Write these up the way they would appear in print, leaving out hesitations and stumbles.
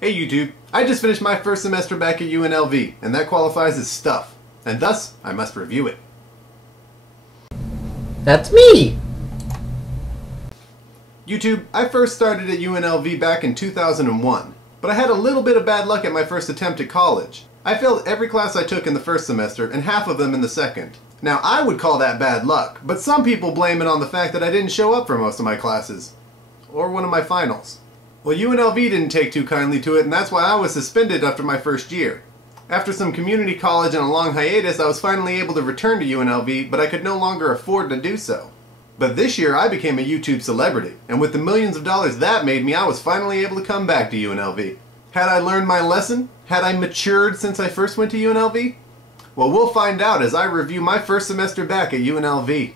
Hey YouTube, I just finished my first semester back at UNLV, and that qualifies as stuff, and thus I must review it. That's me! YouTube, I first started at UNLV back in 2001, but I had a little bit of bad luck at my first attempt at college. I failed every class I took in the first semester, and half of them in the second. Now I would call that bad luck, but some people blame it on the fact that I didn't show up for most of my classes. Or one of my finals. Well, UNLV didn't take too kindly to it, and that's why I was suspended after my first year. After some community college and a long hiatus, I was finally able to return to UNLV, but I could no longer afford to do so. But this year, I became a YouTube celebrity, and with the millions of dollars that made me, I was finally able to come back to UNLV. Had I learned my lesson? Had I matured since I first went to UNLV? Well, we'll find out as I review my first semester back at UNLV.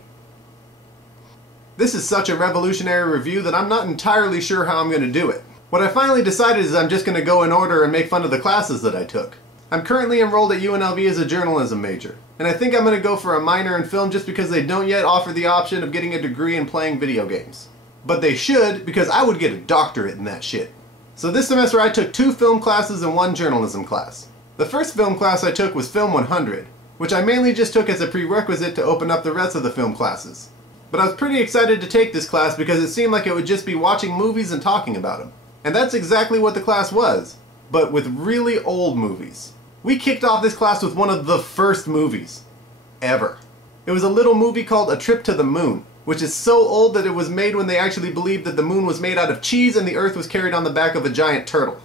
This is such a revolutionary review that I'm not entirely sure how I'm going to do it. What I finally decided is I'm just going to go in order and make fun of the classes that I took. I'm currently enrolled at UNLV as a journalism major, and I think I'm going to go for a minor in film just because they don't yet offer the option of getting a degree in playing video games. But they should, because I would get a doctorate in that shit. So this semester I took 2 film classes and 1 journalism class. The first film class I took was Film 100, which I mainly just took as a prerequisite to open up the rest of the film classes. But I was pretty excited to take this class because it seemed like it would just be watching movies and talking about them. And that's exactly what the class was, but with really old movies. We kicked off this class with one of the first movies ever. It was a little movie called A Trip to the Moon, which is so old that it was made when they actually believed that the moon was made out of cheese and the earth was carried on the back of a giant turtle.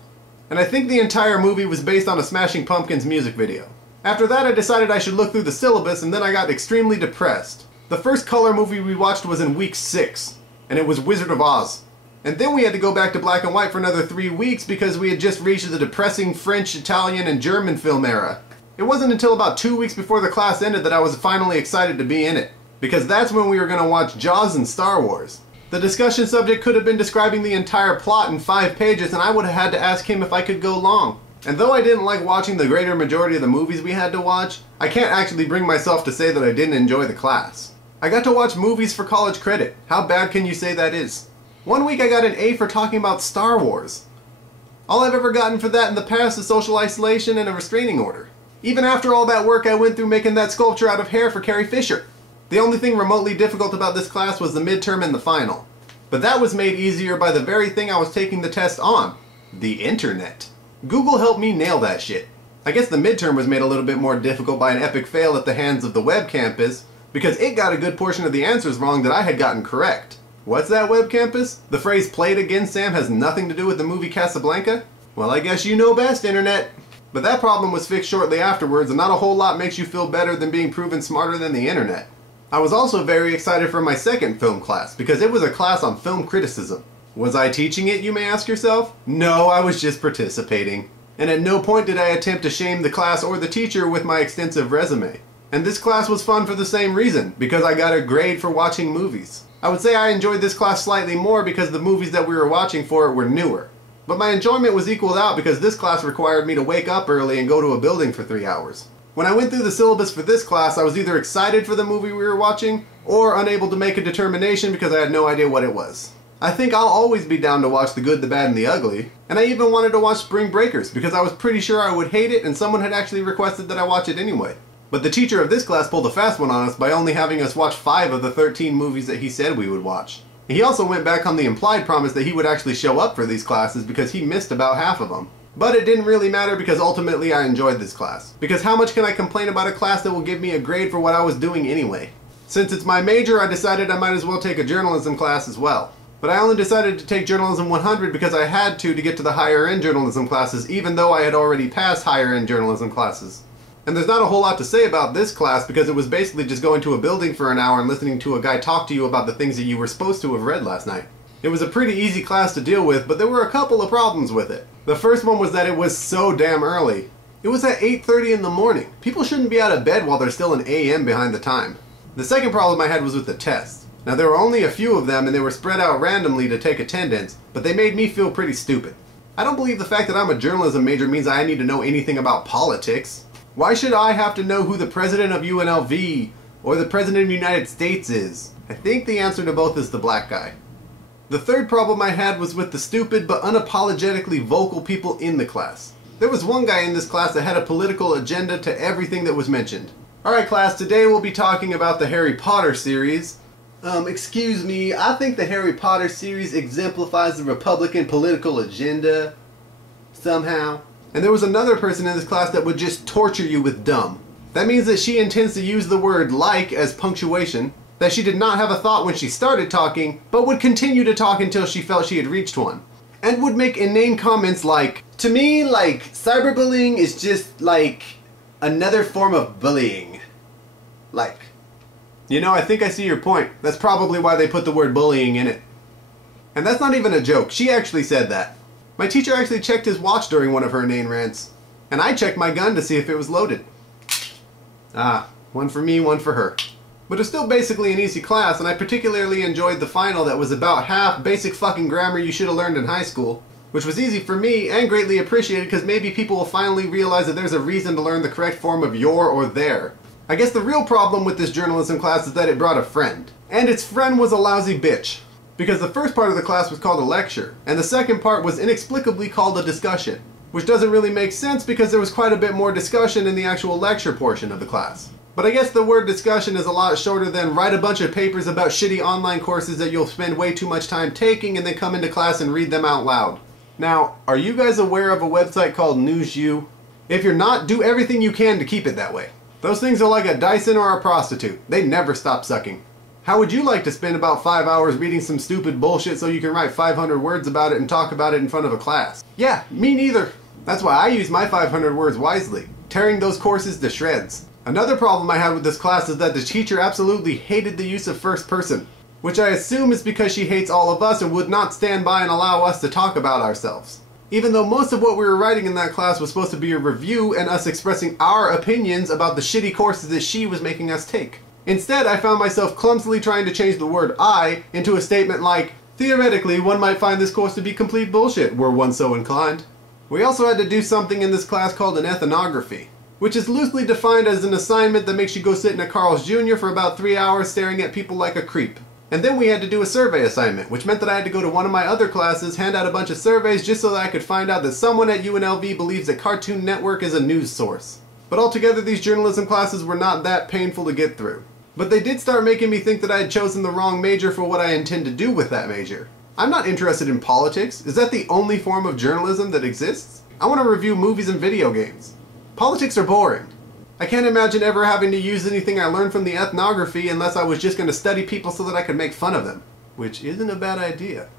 And I think the entire movie was based on a Smashing Pumpkins music video. After that I decided I should look through the syllabus, and then I got extremely depressed. The first color movie we watched was in week 6, and it was Wizard of Oz. And then we had to go back to black and white for another 3 weeks because we had just reached the depressing French, Italian, and German film era. It wasn't until about 2 weeks before the class ended that I was finally excited to be in it, because that's when we were going to watch Jaws and Star Wars. The discussion subject could have been describing the entire plot in 5 pages, and I would have had to ask him if I could go long. And though I didn't like watching the greater majority of the movies we had to watch, I can't actually bring myself to say that I didn't enjoy the class. I got to watch movies for college credit. How bad can you say that is? One week I got an A for talking about Star Wars. All I've ever gotten for that in the past is social isolation and a restraining order. Even after all that work I went through making that sculpture out of hair for Carrie Fisher. The only thing remotely difficult about this class was the midterm and the final. But that was made easier by the very thing I was taking the test on. The internet. Google helped me nail that shit. I guess the midterm was made a little bit more difficult by an epic fail at the hands of the web campus, because it got a good portion of the answers wrong that I had gotten correct. What's that, web campus? The phrase "play it again, Sam" has nothing to do with the movie Casablanca? Well, I guess you know best, internet. But that problem was fixed shortly afterwards, and not a whole lot makes you feel better than being proven smarter than the internet. I was also very excited for my second film class, because it was a class on film criticism. Was I teaching it, you may ask yourself? No, I was just participating. And at no point did I attempt to shame the class or the teacher with my extensive resume. And this class was fun for the same reason, because I got a grade for watching movies. I would say I enjoyed this class slightly more because the movies that we were watching for it were newer. But my enjoyment was equaled out because this class required me to wake up early and go to a building for 3 hours. When I went through the syllabus for this class, I was either excited for the movie we were watching, or unable to make a determination because I had no idea what it was. I think I'll always be down to watch The Good, the Bad, and the Ugly, and I even wanted to watch Spring Breakers because I was pretty sure I would hate it and someone had actually requested that I watch it anyway. But the teacher of this class pulled a fast one on us by only having us watch 5 of the 13 movies that he said we would watch. He also went back on the implied promise that he would actually show up for these classes because he missed about half of them. But it didn't really matter because ultimately I enjoyed this class. Because how much can I complain about a class that will give me a grade for what I was doing anyway? Since it's my major, I decided I might as well take a journalism class as well. But I only decided to take Journalism 100 because I had to get to the higher end journalism classes, even though I had already passed higher end journalism classes. And there's not a whole lot to say about this class because it was basically just going to a building for an hour and listening to a guy talk to you about the things that you were supposed to have read last night. It was a pretty easy class to deal with, but there were a couple of problems with it. The first one was that it was so damn early. It was at 8:30 in the morning. People shouldn't be out of bed while they're still an AM behind the time. The second problem I had was with the tests. Now there were only a few of them and they were spread out randomly to take attendance, but they made me feel pretty stupid. I don't believe the fact that I'm a journalism major means I need to know anything about politics. Why should I have to know who the president of UNLV or the president of the United States is? I think the answer to both is the black guy. The third problem I had was with the stupid but unapologetically vocal people in the class. There was one guy in this class that had a political agenda to everything that was mentioned. Alright class, today we'll be talking about the Harry Potter series. Excuse me, I think the Harry Potter series exemplifies the Republican political agenda somehow. And there was another person in this class that would just torture you with dumb. That means that she intends to use the word like as punctuation, that she did not have a thought when she started talking, but would continue to talk until she felt she had reached one. And would make inane comments like, to me, like, cyberbullying is just like another form of bullying. Like. You know, I think I see your point. That's probably why they put the word bullying in it. And that's not even a joke. She actually said that. My teacher actually checked his watch during one of her inane rants. And I checked my gun to see if it was loaded. Ah, one for me, one for her. But it's still basically an easy class, and I particularly enjoyed the final that was about half basic fucking grammar you should have learned in high school. Which was easy for me and greatly appreciated because maybe people will finally realize that there's a reason to learn the correct form of your or their. I guess the real problem with this journalism class is that it brought a friend. And its friend was a lousy bitch. Because the first part of the class was called a lecture, and the second part was inexplicably called a discussion. Which doesn't really make sense because there was quite a bit more discussion in the actual lecture portion of the class. But I guess the word discussion is a lot shorter than write a bunch of papers about shitty online courses that you'll spend way too much time taking and then come into class and read them out loud. Now, are you guys aware of a website called NewsU? If you're not, do everything you can to keep it that way. Those things are like a Dyson or a prostitute. They never stop sucking. How would you like to spend about 5 hours reading some stupid bullshit so you can write 500 words about it and talk about it in front of a class? Yeah, me neither. That's why I use my 500 words wisely, tearing those courses to shreds. Another problem I had with this class is that the teacher absolutely hated the use of first person, which I assume is because she hates all of us and would not stand by and allow us to talk about ourselves. Even though most of what we were writing in that class was supposed to be a review and us expressing our opinions about the shitty courses that she was making us take. Instead, I found myself clumsily trying to change the word I into a statement like, theoretically, one might find this course to be complete bullshit, were one so inclined. We also had to do something in this class called an ethnography, which is loosely defined as an assignment that makes you go sit in a Carl's Jr. for about 3 hours staring at people like a creep. And then we had to do a survey assignment, which meant that I had to go to one of my other classes, hand out a bunch of surveys just so that I could find out that someone at UNLV believes that Cartoon Network is a news source. But altogether, these journalism classes were not that painful to get through. But they did start making me think that I had chosen the wrong major for what I intend to do with that major. I'm not interested in politics. Is that the only form of journalism that exists? I want to review movies and video games. Politics are boring. I can't imagine ever having to use anything I learned from the ethnography unless I was just going to study people so that I could make fun of them. Which isn't a bad idea.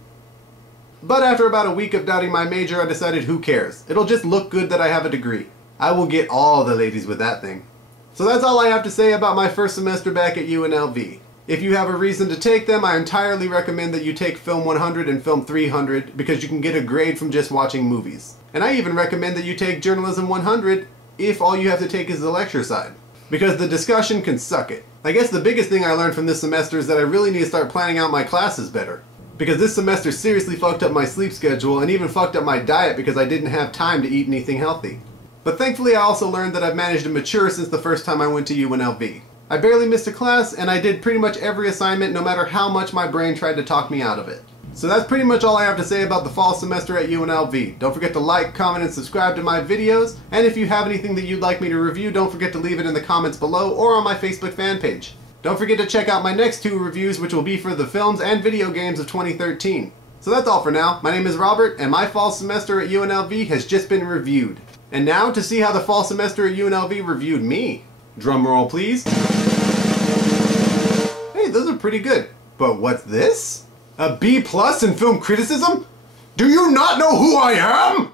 But after about a week of doubting my major, I decided who cares. It'll just look good that I have a degree. I will get all the ladies with that thing. So that's all I have to say about my first semester back at UNLV. If you have a reason to take them, I entirely recommend that you take Film 100 and Film 300 because you can get a grade from just watching movies. And I even recommend that you take Journalism 100 if all you have to take is the lecture side, because the discussion can suck it. I guess the biggest thing I learned from this semester is that I really need to start planning out my classes better, because this semester seriously fucked up my sleep schedule and even fucked up my diet because I didn't have time to eat anything healthy. But thankfully I also learned that I've managed to mature since the first time I went to UNLV. I barely missed a class and I did pretty much every assignment no matter how much my brain tried to talk me out of it. So that's pretty much all I have to say about the fall semester at UNLV. Don't forget to like, comment, and subscribe to my videos. And if you have anything that you'd like me to review, don't forget to leave it in the comments below or on my Facebook fan page. Don't forget to check out my next 2 reviews, which will be for the films and video games of 2013. So that's all for now. My name is Robert, and my fall semester at UNLV has just been reviewed. And now to see how the fall semester at UNLV reviewed me. Drum roll, please. Hey, those are pretty good. But what's this? A B+ in film criticism? Do you not know who I am?